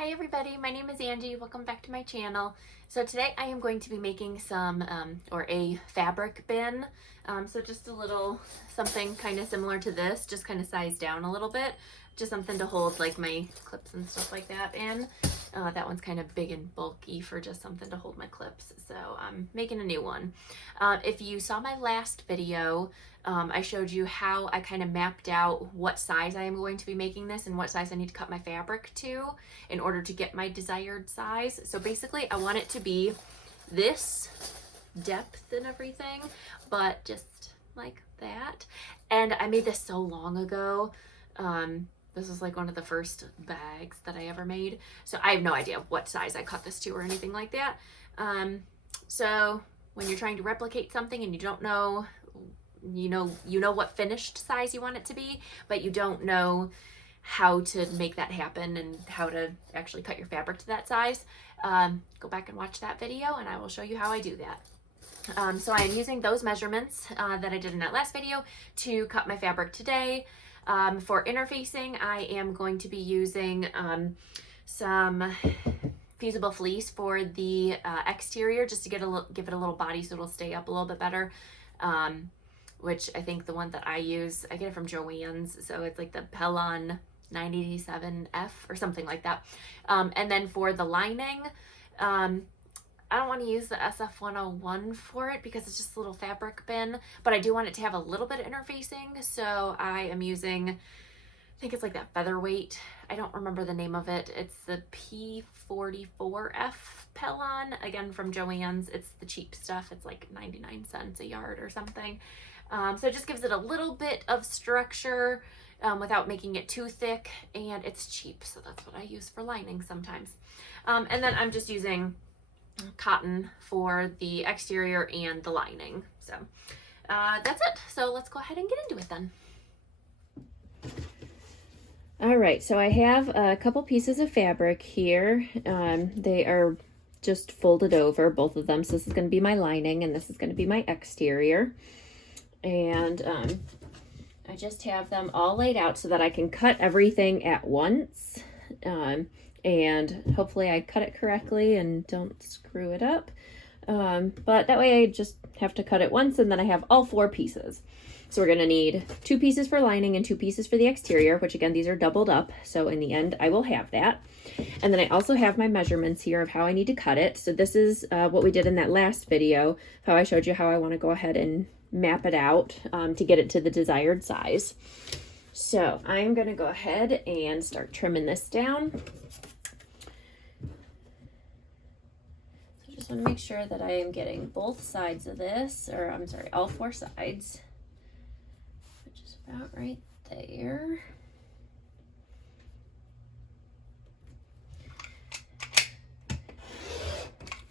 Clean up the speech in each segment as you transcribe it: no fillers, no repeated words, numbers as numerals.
Hi everybody, my name is Angie. Welcome back to my channel. So today I am going to be making some, or a fabric bin. So just a little something kind of similar to this, just kind of sized down a little bit. Just something to hold like my clips and stuff like that in. That one's kind of big and bulky for just something to hold my clips. So I'm making a new one. If you saw my last video, I showed you how I kind of mapped out what size I am going to be making this and what size I need to cut my fabric to in order to get my desired size. So basically I want it to be this depth and everything, but just like that. And I made this so long ago. This was like one of the first bags that I ever made. So I have no idea what size I cut this to or anything like that. So when you're trying to replicate something and you don't know, you know what finished size you want it to be, but you don't know how to make that happen and how to actually cut your fabric to that size, go back and watch that video and I will show you how I do that. So I am using those measurements that I did in that last video to cut my fabric today. For interfacing, I am going to be using some fusible fleece for the exterior, just to give it a little body so it'll stay up a little bit better. Which I think the one that I use, I get it from Joann's, so it's like the Pellon 987F or something like that. And then for the lining, I don't want to use the SF101 for it because it's just a little fabric bin, but I do want it to have a little bit of interfacing, so I am using, I think it's like that featherweight. I don't remember the name of it. It's the P44F Pellon, again from Joann's. It's the cheap stuff. It's like 99 cents a yard or something. So it just gives it a little bit of structure without making it too thick, and it's cheap, so that's what I use for lining sometimes. And then I'm just using cotton for the exterior and the lining. So that's it. So let's go ahead and get into it then. All right, so I have a couple pieces of fabric here. They are just folded over, both of them. So this is going to be my lining and this is going to be my exterior. And I just have them all laid out so that I can cut everything at once. And hopefully I cut it correctly and don't screw it up. But that way I just have to cut it once and then I have all 4 pieces. So we're going to need 2 pieces for lining and 2 pieces for the exterior, which again, these are doubled up. So in the end, I will have that. And then I also have my measurements here of how I need to cut it. So this is what we did in that last video, how I showed you how I want to go ahead and map it out to get it to the desired size. So I'm going to go ahead and start trimming this down. So just want to make sure that I am getting both sides of this, or I'm sorry, all 4 sides. Which is about right there.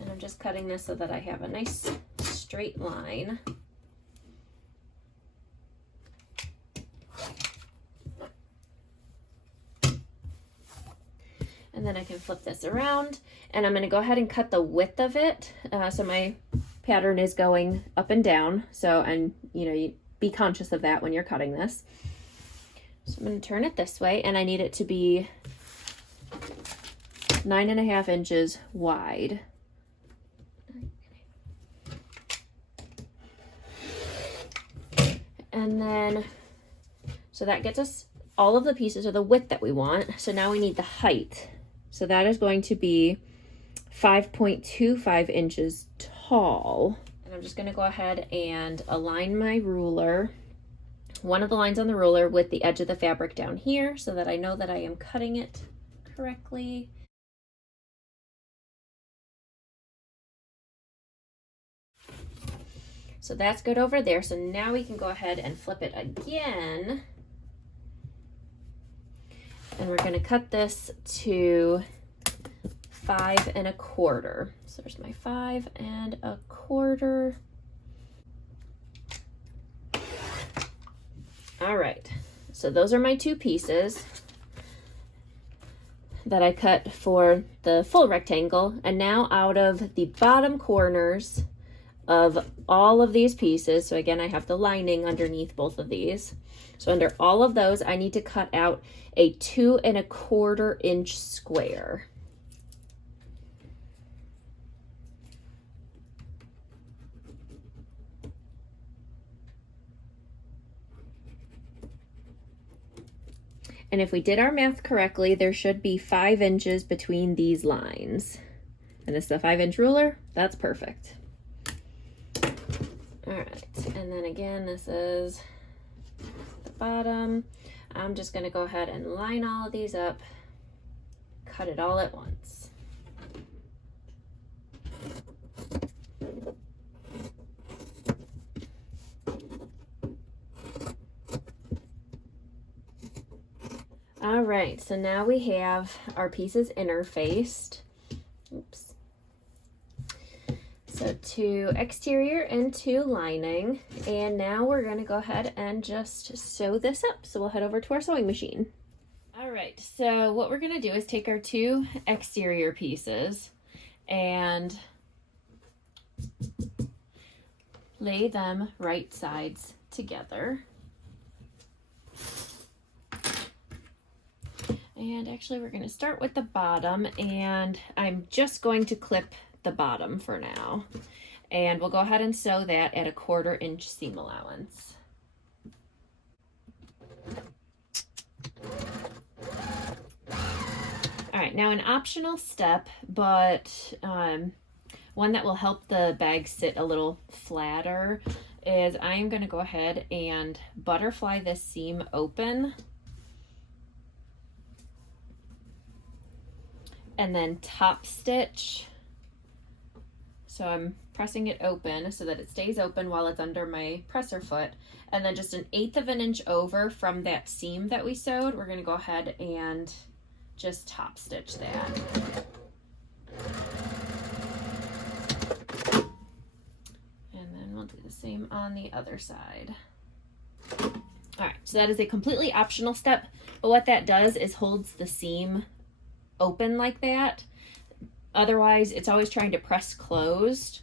And I'm just cutting this so that I have a nice straight line. And then I can flip this around and I'm going to go ahead and cut the width of it. So my pattern is going up and down. So, and you be conscious of that when you're cutting this. So I'm going to turn it this way and I need it to be 9.5 inches wide. And then, so that gets us all of the pieces or the width that we want. So now we need the height. So that is going to be 5.25 inches tall. And I'm just going to go ahead and align my ruler, one of the lines on the ruler with the edge of the fabric down here so that I know that I am cutting it correctly. So that's good over there. So now we can go ahead and flip it again. And we're going to cut this to 5 1/4. So there's my 5 1/4. All right. So those are my 2 pieces that I cut for the full rectangle. And now out of the bottom corners of all of these pieces, so again, I have the lining underneath both of these. So under all of those, I need to cut out a 2 1/4 inch square. And if we did our math correctly, there should be 5 inches between these lines. And this is a 5-inch ruler, that's perfect. All right, and then again, this is the bottom. I'm just gonna go ahead and line all of these up, cut it all at once. All right, so now we have our pieces interfaced. Oops. So 2 exterior and 2 lining. And now we're gonna go ahead and just sew this up. So we'll head over to our sewing machine. All right, so what we're gonna do is take our 2 exterior pieces and lay them right sides together. And actually we're gonna start with the bottom, and I'm just going to clip the bottom for now. And we'll go ahead and sew that at a 1/4 inch seam allowance. All right, now an optional step, but one that will help the bag sit a little flatter, is I am gonna go ahead and butterfly this seam open and then top stitch. So I'm pressing it open so that it stays open while it's under my presser foot. And then just 1/8 of an inch over from that seam that we sewed, we're gonna go ahead and just top stitch that. And then we'll do the same on the other side. All right, so that is a completely optional step, but what that does is holds the seam open like that. Otherwise, it's always trying to press closed,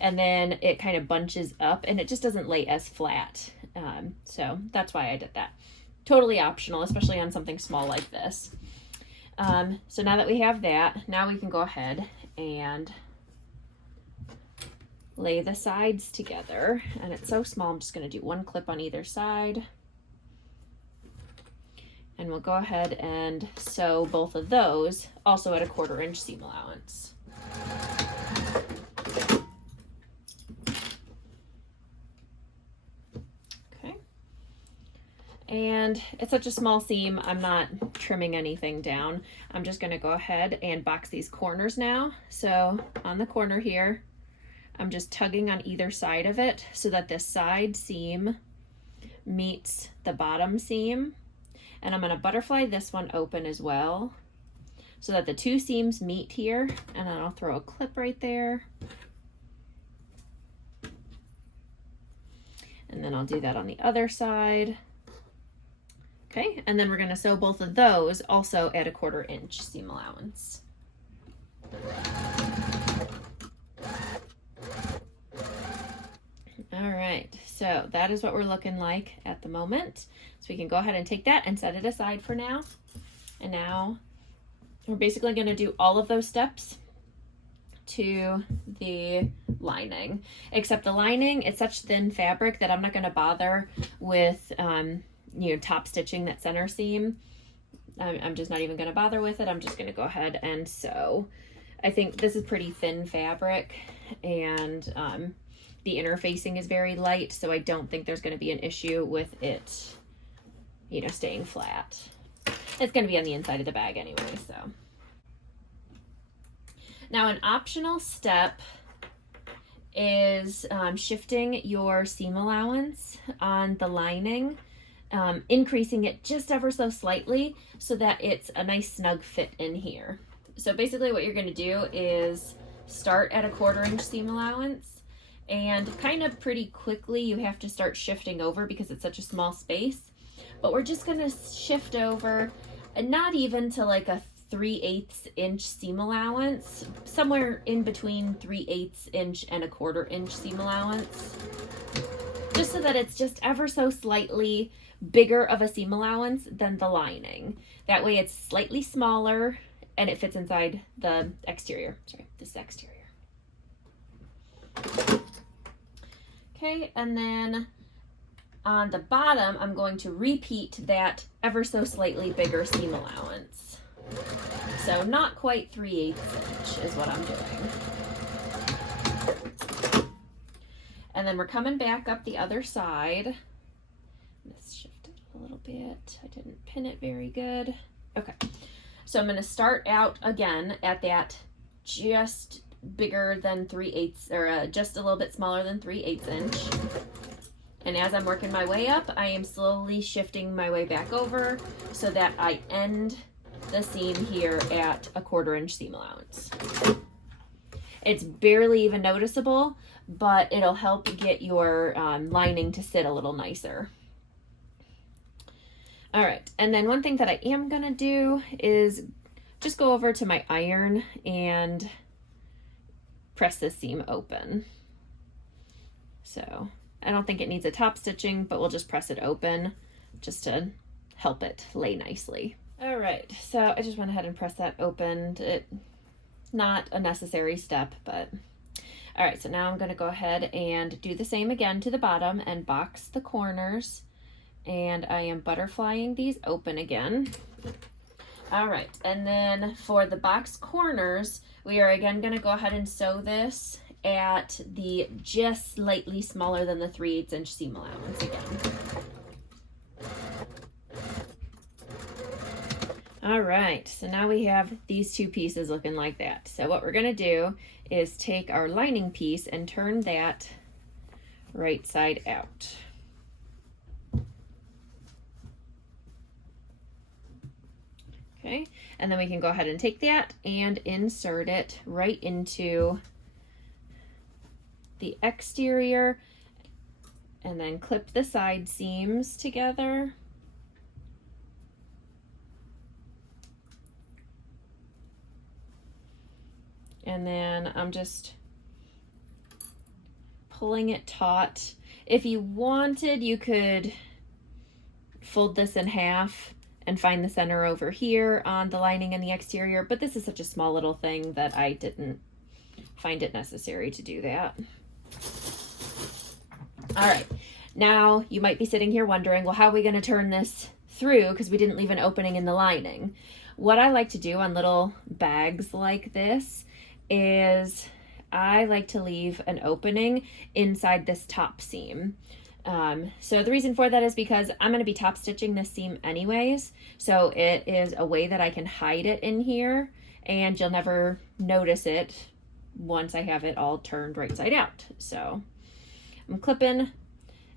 and then it kind of bunches up and it just doesn't lay as flat. So that's why I did that. Totally optional, especially on something small like this. So now that we have that, now we can go ahead and lay the sides together. And it's so small, I'm just going to do 1 clip on either side. And we'll go ahead and sew both of those also at a 1/4 inch seam allowance. Okay. And it's such a small seam, I'm not trimming anything down. I'm just gonna go ahead and box these corners now. So on the corner here, I'm just tugging on either side of it so that the side seam meets the bottom seam. And I'm gonna butterfly this one open as well so that the 2 seams meet here, and then I'll throw a clip right there. And then I'll do that on the other side. Okay, and then we're gonna sew both of those also at a 1/4 inch seam allowance. All right, so that is what we're looking like at the moment. So we can go ahead and take that and set it aside for now. And now we're basically going to do all of those steps to the lining, except the lining, it's such thin fabric that I'm not going to bother with, top stitching that center seam. I'm just not even going to bother with it. I'm just going to go ahead and sew. I think this is pretty thin fabric, and the interfacing is very light, so I don't think there's going to be an issue with it, staying flat. It's going to be on the inside of the bag anyway, so. Now, an optional step is shifting your seam allowance on the lining, increasing it just ever so slightly so that it's a nice snug fit in here. So basically what you're going to do is start at a 1/4 inch seam allowance, and kind of pretty quickly you have to start shifting over because it's such a small space. But we're just going to shift over, and not even to like a 3/8 inch seam allowance, somewhere in between 3/8 inch and a 1/4 inch seam allowance, just so that it's just ever so slightly bigger of a seam allowance than the lining. That way it's slightly smaller and it fits inside the exterior. Sorry, this is exterior. Okay, and then on the bottom, I'm going to repeat that ever so slightly bigger seam allowance. So not quite 3/8 inch is what I'm doing. And then we're coming back up the other side. Let's shift it a little bit. I didn't pin it very good. Okay, so I'm going to start out again at that just bigger than 3/8, or just a little bit smaller than 3/8 inch. And as I'm working my way up, I am slowly shifting my way back over so that I end the seam here at a 1/4 inch seam allowance. It's barely even noticeable, but it'll help get your lining to sit a little nicer. All right, and then one thing that I am gonna do is just go over to my iron and press this seam open. So I don't think it needs a top stitching, but we'll just press it open just to help it lay nicely. All right, so I just went ahead and pressed that open. Not a necessary step, but all right, so now I'm gonna go ahead and do the same again to the bottom and box the corners, and I am butterflying these open again. All right, and then for the box corners, we are again gonna go ahead and sew this at the just slightly smaller than the 3/8 inch seam allowance again. All right, so now we have these two pieces looking like that. So what we're gonna do is take our lining piece and turn that right side out. Okay, and then we can go ahead and take that and insert it right into the exterior, and then clip the side seams together. And then I'm just pulling it taut. If you wanted, you could fold this in half and find the center over here on the lining and the exterior, but this is such a small little thing that I didn't find it necessary to do that. All right, now you might be sitting here wondering, well, how are we gonna turn this through, because we didn't leave an opening in the lining? What I like to do on little bags like this is I like to leave an opening inside this top seam. So the reason for that is because I'm going to be top stitching this seam anyways, so it is a way that I can hide it in here and you'll never notice it once I have it all turned right side out. So I'm clipping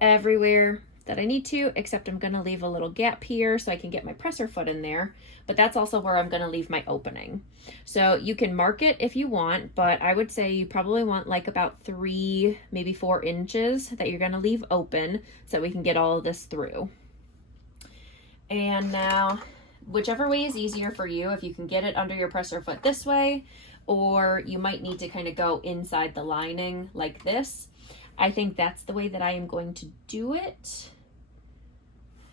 everywhere that I need to, except I'm going to leave a little gap here so I can get my presser foot in there, but that's also where I'm going to leave my opening. So you can mark it if you want, but I would say you probably want like about 3, maybe 4 inches that you're going to leave open so we can get all of this through. And now, whichever way is easier for you, if you can get it under your presser foot this way, or you might need to kind of go inside the lining like this, I think that's the way that I am going to do it.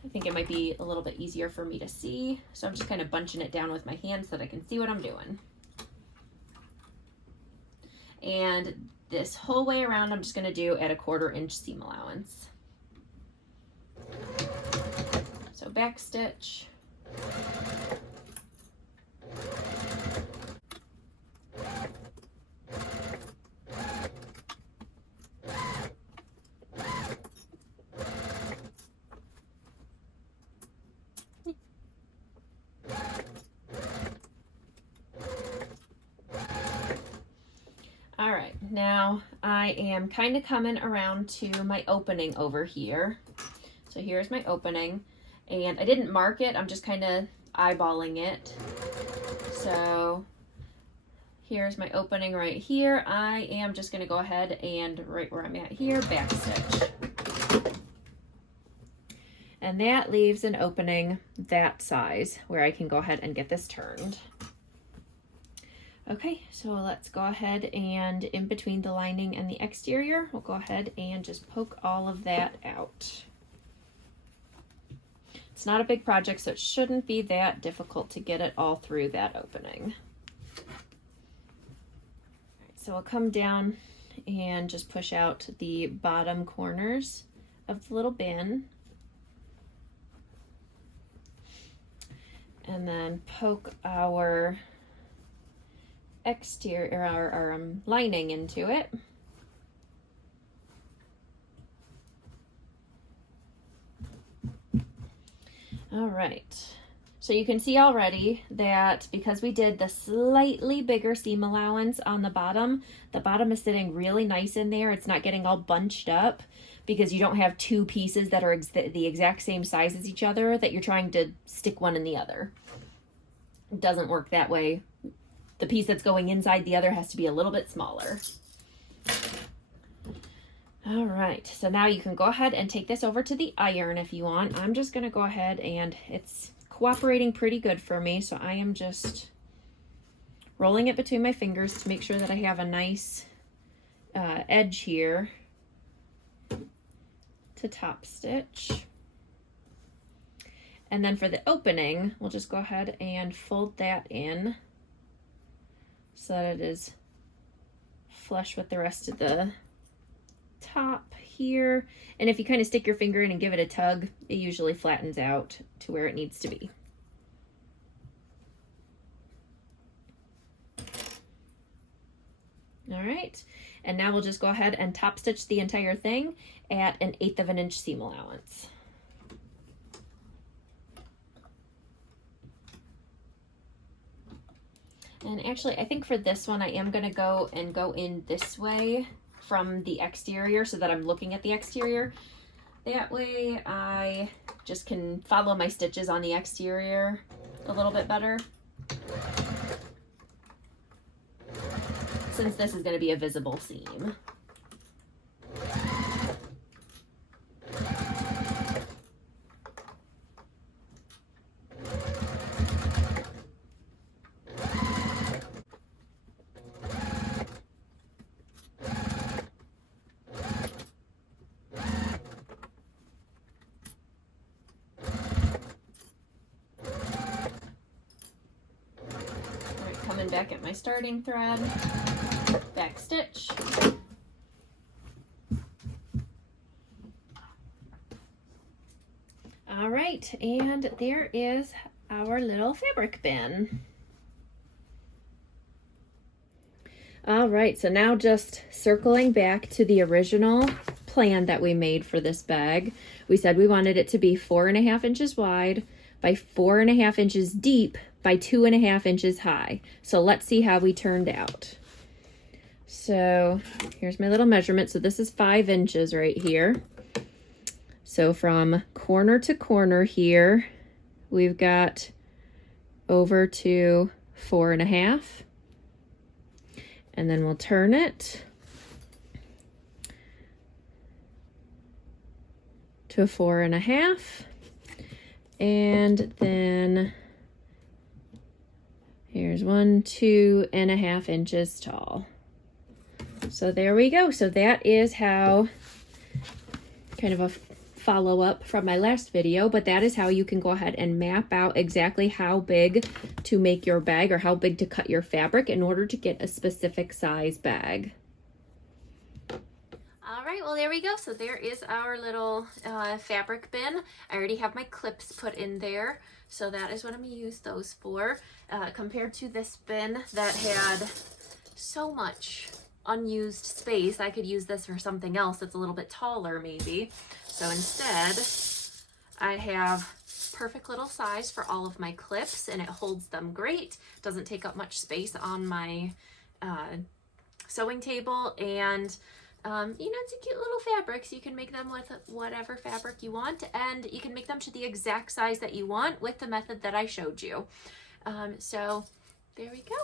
I think it might be a little bit easier for me to see. So I'm just kind of bunching it down with my hands so that I can see what I'm doing. And this whole way around, I'm just going to do at a 1/4 inch seam allowance. So back stitch. All right, now I am kind of coming around to my opening over here. So here's my opening, and I didn't mark it, I'm just kind of eyeballing it. So here's my opening right here. I am just going to go ahead and right where I'm at here, back stitch. And that leaves an opening that size where I can go ahead and get this turned. Okay, so let's go ahead and in between the lining and the exterior, we'll go ahead and just poke all of that out. It's not a big project, so it shouldn't be that difficult to get it all through that opening. All right, so we'll come down and just push out the bottom corners of the little bin. And then poke our exterior, our lining into it. All right, so you can see already that because we did the slightly bigger seam allowance on the bottom is sitting really nice in there. It's not getting all bunched up because you don't have two pieces that are the exact same size as each other that you're trying to stick one in the other. It doesn't work that way. The piece that's going inside the other has to be a little bit smaller. All right, so now you can go ahead and take this over to the iron if you want. I'm just gonna go ahead, and it's cooperating pretty good for me, so I am just rolling it between my fingers to make sure that I have a nice edge here to top stitch. And then for the opening, we'll just go ahead and fold that in so that it is flush with the rest of the top here. And if you kind of stick your finger in and give it a tug, it usually flattens out to where it needs to be. All right, and now we'll just go ahead and top stitch the entire thing at 1/8 of an inch seam allowance. And actually, I think for this one, I am gonna go in this way from the exterior so that I'm looking at the exterior. That way I just can follow my stitches on the exterior a little bit better, since this is going to be a visible seam. Coming back at my starting thread, back stitch. All right, and there is our little fabric bin. All right, so now just circling back to the original plan that we made for this bag. We said we wanted it to be 4.5 inches wide by 4.5 inches deep by 2.5 inches high. So let's see how we turned out. So here's my little measurement. So this is 5 inches right here. So from corner to corner here, we've got over to 4.5. And then we'll turn it to 4.5. And then here's 2.5 inches tall. So there we go. So that is how, kind of a follow-up from my last video, but that is how you can go ahead and map out exactly how big to make your bag or how big to cut your fabric in order to get a specific size bag. All right, well, there we go. So there is our little fabric bin. I already have my clips put in there, so that is what I'm gonna use those for. Compared to this bin that had so much unused space, I could use this for something else that's a little bit taller maybe. So instead, I have perfect little size for all of my clips, and it holds them great. Doesn't take up much space on my sewing table, and you know, it's a cute little fabric, so you can make them with whatever fabric you want, and you can make them to the exact size that you want with the method that I showed you. So there we go.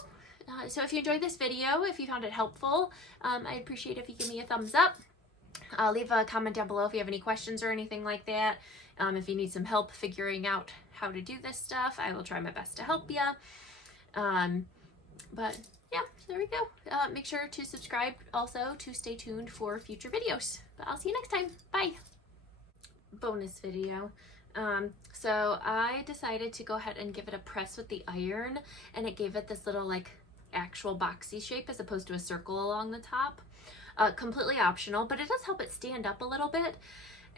So if you enjoyed this video, if you found it helpful, I'd appreciate if you give me a thumbs up. Leave a comment down below if you have any questions or anything like that. If you need some help figuring out how to do this stuff, I will try my best to help you. But yeah, so there we go. Make sure to subscribe also to stay tuned for future videos. But I'll see you next time. Bye. Bonus video. So I decided to go ahead and give it a press with the iron, and it gave it this little like actual boxy shape as opposed to a circle along the top. Completely optional, but it does help it stand up a little bit.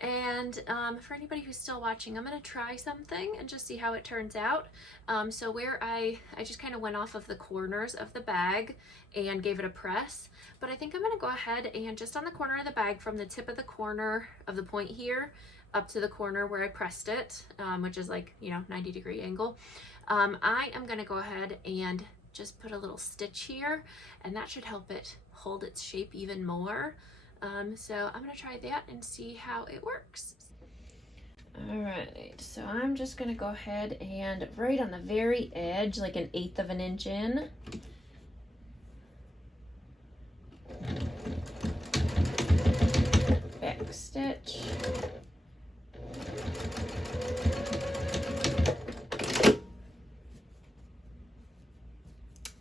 And for anybody who's still watching, I'm going to try something and just see how it turns out. So where I just kind of went off of the corners of the bag and gave it a press, but I think I'm going to go ahead and just on the corner of the bag from the tip of the corner of the point here up to the corner where I pressed it, which is like, you know, 90-degree angle. I am going to go ahead and just put a little stitch here, and that should help it hold its shape even more. So I'm gonna try that and see how it works. All right, so I'm just gonna go ahead and right on the very edge, like 1/8 of an inch in, back stitch.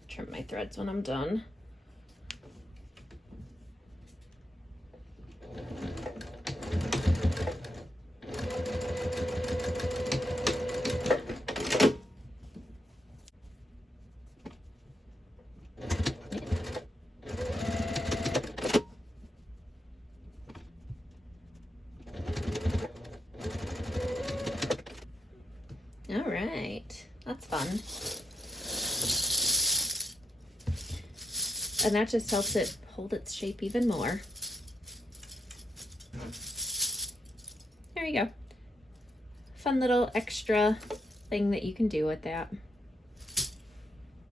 Trim my threads when I'm done. All right, that's fun. And that just helps it hold its shape even more. There you go. Fun little extra thing that you can do with that.